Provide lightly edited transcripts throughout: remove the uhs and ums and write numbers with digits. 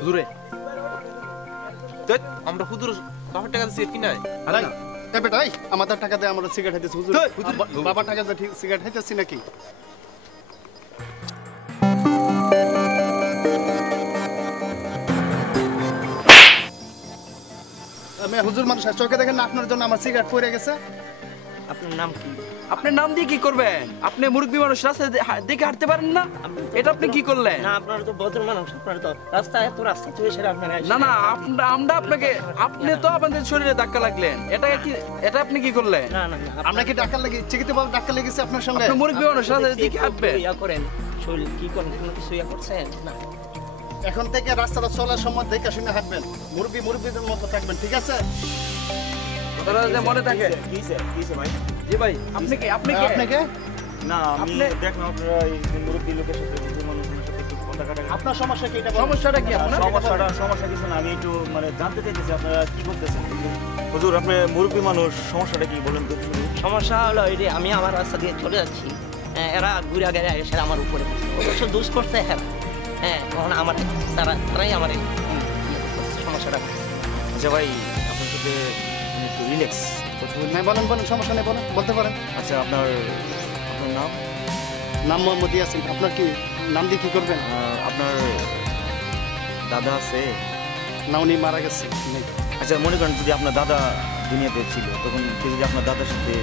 হুজুরে আমরা হুজুর বাবার টাকা দিয়ে কি নাই আরে এ বেটা আমাদের টাকা দিয়ে আমরা সিগারেট খাইতেছি হুজুর বাবার টাকা দিয়ে ঠিক সিগারেট খাইতেছি নাকি আমি হুজুর মানুষ চোখে দেখেন না আপনার জন্য আমার সিগারেট পড়ে গেছে আপনার নাম কি? আপনার নাম দিয়ে কি করবেন? আপনি মুরব্বী মানুষ রাস্তায় দেখে হাঁটতে পারেন না? এটা আপনি কি করলেন? না আপনারা তো ভদ্র মানুষ, আপনারা তো রাস্তা চলে এসে আপনারা না না আমরা আপনাকে আপনি তো আপনাদের শরীরে ধাক্কা লাগলেন, এটা আপনি কি করলেন? না না আমরা কি ডাক্তার লাগি চিকিৎসাভাবে ডাক্তার লেগেছে আপনার সঙ্গে আপনি মুরব্বী মানুষ রাস্তায় দেখে হাঁটবেন ইয়া করেন শরীর কি করেন কোনো কিছু ইয়া করছেন না এখন থেকে রাস্তাটা চলার সময় দেখে শুনে হাঁটবেন মুরব্বীদের মতো থাকবেন ঠিক আছে কথাটা যে মনে থাকে কিসে ভাই জি ভাই আপনি কি আপনাকে না আমি দেখলাম আপনারা এই মুরব্বী লোকের সাথে কিছু মানুষের সাথে একটু কথা কাটাকাটি আপনার সমস্যা কি এটা সমস্যাটা কি আপনার? সমস্যা কিছু না আমি একটু মানে জানতে চাইতেছি আপনারা কি করতেছেন হুজুর আপনি মুরব্বী মানুষ সমস্যাটা কি বলেন তো সমস্যা হলো এই যে আমি আমার রাস্তা দিয়ে চলে যাচ্ছি এরা ঘুরে গেলে এসে আমার উপরে অবশ্য দোষ করছে তখন আমার তারাই আমার সমস্যাটা আচ্ছা ভাই আপনার সাথে একটু রিল্যাক্স বলেন সমস্যা নেই বলতে পারেন আচ্ছা আপনার নাম মোহাম্মদ ইয়াসিন আপনার কি নাম দিয়ে কি করবেন আপনার দাদা আছে না উনি মারা গেছে আচ্ছা মনে করেন যদি আপনার দাদা দুনিয়াতে ছিল তখন কেউ যদি আপনার দাদার সাথে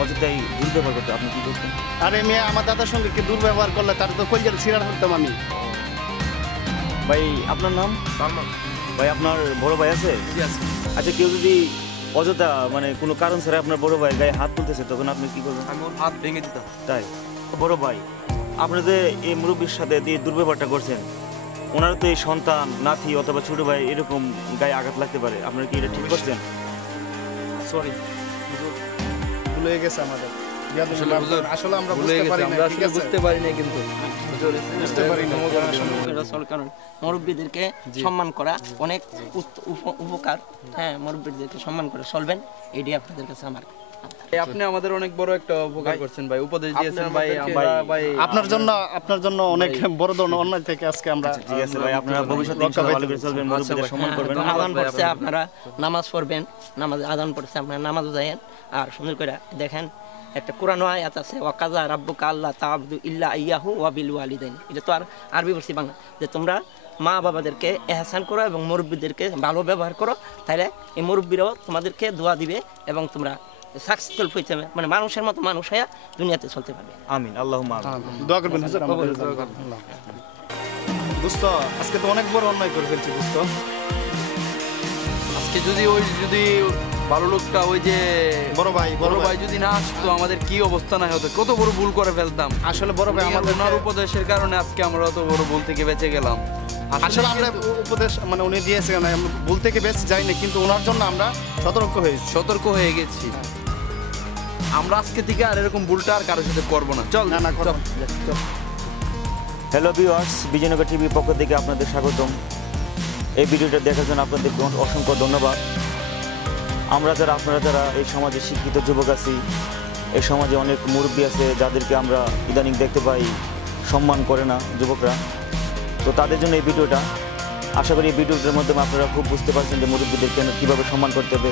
অযথাই দুর্ব্যবহার করতো আপনি কি করতেন আরে মেয়ে আমার দাদার সঙ্গে কি দুর্ব্যবহার করলে তার তো কলজার ছিঁড়া হতাম আমি ভাই আপনার নাম ভাই আপনার বড় ভাই আছে আচ্ছা কেউ যদি অযথা মানে কোনো কারণ ছাড়া আপনার বড় ভাই গায়ে হাত তুলতেছে তখন আপনি কি করবেন আমি ওর হাত ভেঙে দিতাম তাই বড় ভাই আপনি যে এই মুরব্বীর সাথে দিয়ে দুর্ব্যবহারটা করছেন ওনার তো এই সন্তান নাতি অথবা ছোট ভাই এরকম গায়ে আঘাত লাগতে পারে আপনারা কি এটা ঠিক করছেন সরি ভুলে গেছে আমাদের আসলে আমরা বুঝতে পারি না কিন্তু বুঝতে পারি না মুরব্বীদেরকে সম্মান করা অনেক উপকার মুরব্বীদেরকে সম্মান করে চলবেন এটি আপনাদের কাছে আমার আপনি আমাদের অনেক বড় একটা উপকার করছেন ভাই উপদেশ দিয়েছেন ভাই ভাই আপনার জন্য অনেক বড় ধরনের অন্যায় থেকে আজকে আমরা ঠিক আছে ভাই আপনারা ভবিষ্যতে ইনশাআল্লাহ ভালো করে চলবেন মুরব্বীদের সম্মান করবেন আযান পড়ছে আপনারা নামাজ পড়বেন আযান পড়ছে আপনারা নামাজে যায়েন আর সুন্দর করে দেখেন একটা কোরআন আয়াত আছে ওয়াকাযা রাব্বুকা আল্লা তা'বুদু ইল্লা ইয়্যাহু ওয়া বিল ওয়ালিদাইন এটা তো আর আরবি বলছি বাংলা যে তোমরা মা বাবাদেরকে ইহসান করো এবং মুরব্বীদেরকে ভালো ব্যবহার করো তাহলে এই মুরব্বীরাও তোমাদেরকে দোয়া দিবে এবং তোমরা সাকসেসফুল হইতে হবে মানে মানুষের মতো মানুষ হয়ে দুনিয়াতে চলতে পারবে আমিন আল্লাহুম্মা আমিন দোয়া করবেন হুজুর আমাদের দোস্ত আজকে তো অনেক বড় অন্যায় করে ফেলছি দোস্ত আজকে যদি ভালো লোকটা ওই যে বড় ভাই যদি না আসতো আমাদের কি অবস্থা না হতো কত বড় ভুল করে ফেলতাম আসলে বড় ভাই আমাদের ওনার উপদেশের কারণে আজকে আমরা অত বড় ভুল থেকে বেঁচে গেলাম আসলে আমরা উপদেশ মানে উনি দিয়েছে না ভুল থেকে বেঁচে যাইনি কিন্তু ওনার জন্য আমরা সতর্ক হয়ে গেছি আমরা আজকে থেকে আর এরকম ভুলটা আর কারোর সাথে করবো না চল না চল হ্যালো ভিউয়ার্স বিজয়নগর টিভির পক্ষ থেকে আপনাদের স্বাগতম এই ভিডিওটা দেখার জন্য আপনাদেরকে অসংখ্য ধন্যবাদ আপনারা যারা এই সমাজে শিক্ষিত যুবক আছি এই সমাজে অনেক মুরব্বী আছে যাদেরকে আমরা ইদানিং দেখতে পাই সম্মান করে না যুবকরা তো তাদের জন্য এই ভিডিওটা আশা করি এই ভিডিওটার মাধ্যমে আপনারা খুব বুঝতে পারছেন যে মুরব্বীদের কীভাবে সম্মান করতে হবে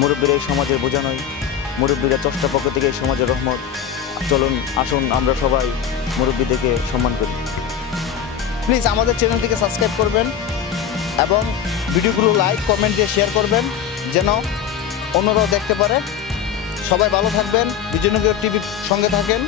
মুরব্বীরা এই সমাজের বোঝা নয় মুরব্বীরা চষ্টা পক্ষ থেকে এই সমাজের রহমত চলুন আসুন আমরা সবাই মুরব্বীদেরকে সম্মান করি প্লিজ আমাদের চ্যানেলটিকে সাবস্ক্রাইব করবেন এবং ভিডিওগুলো লাইক কমেন্ট দিয়ে শেয়ার করবেন যেন অন্যরাও দেখতে পারে সবাই ভালো থাকবেন বিজয়নগর টিভির সঙ্গে থাকেন